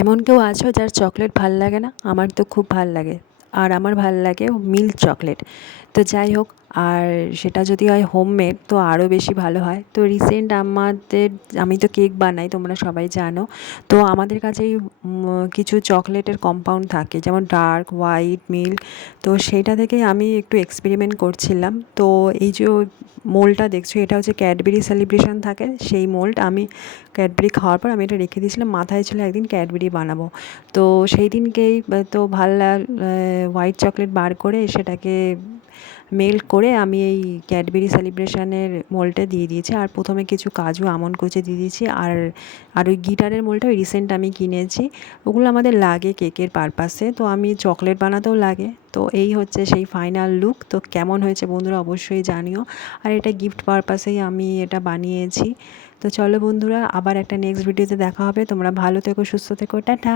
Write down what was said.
এমন কেউ আছো যার চকলেট ভাল লাগে না? আমার তো খুব ভাল লাগে। আর আমার ভাল লাগে মিল্ক চকলেট। তো যাই হোক, আর সেটা যদি হয় হোমমেড তো আরও বেশি ভালো হয়। তো রিসেন্ট আমি তো কেক বানাই, তোমরা সবাই জানো। তো আমাদের কাছেই কিছু চকলেটের কম্পাউন্ড থাকে, যেমন ডার্ক, হোয়াইট, মিল্ক। তো সেইটা থেকে আমি একটু এক্সপেরিমেন্ট করছিলাম। তো এই যে মোল্ডটা দেখছো, এটা হচ্ছে ক্যাডবেরি সেলিব্রেশন থাকে সেই মোল্ড। আমি ক্যাডবেরি খাওয়ার পর আমি এটা রেখে দিয়েছিলাম, মাথায় ছিল একদিন ক্যাডবেরি বানাবো। তো সেই দিনকেই তো হোয়াইট চকলেট বার করে সেটাকে মেল্ট করে আমি এই ক্যাডবেরি সেলিব্রেশনের মোল্ডে দিয়ে দিয়েছি। আর প্রথমে কিছু কাজু আমন্ড কুচি দিয়ে দিয়েছি। আর ওই গিটারের মোল্ডটা ওই রিসেন্ট আমি কিনেছি। ওগুলো আমাদের লাগে কেকের পারপাসে, তো আমি চকলেট বানাতেও লাগে। তো এই হচ্ছে সেই ফাইনাল লুক। তো কেমন হয়েছে বন্ধুরা অবশ্যই জানিও। আর এটা গিফট পারপাসেই আমি এটা বানিয়েছি। তো চলো বন্ধুরা, আবার একটা নেক্সট ভিডিওতে দেখা হবে। তোমরা ভালো থেকো, সুস্থ থেকো, টাটা।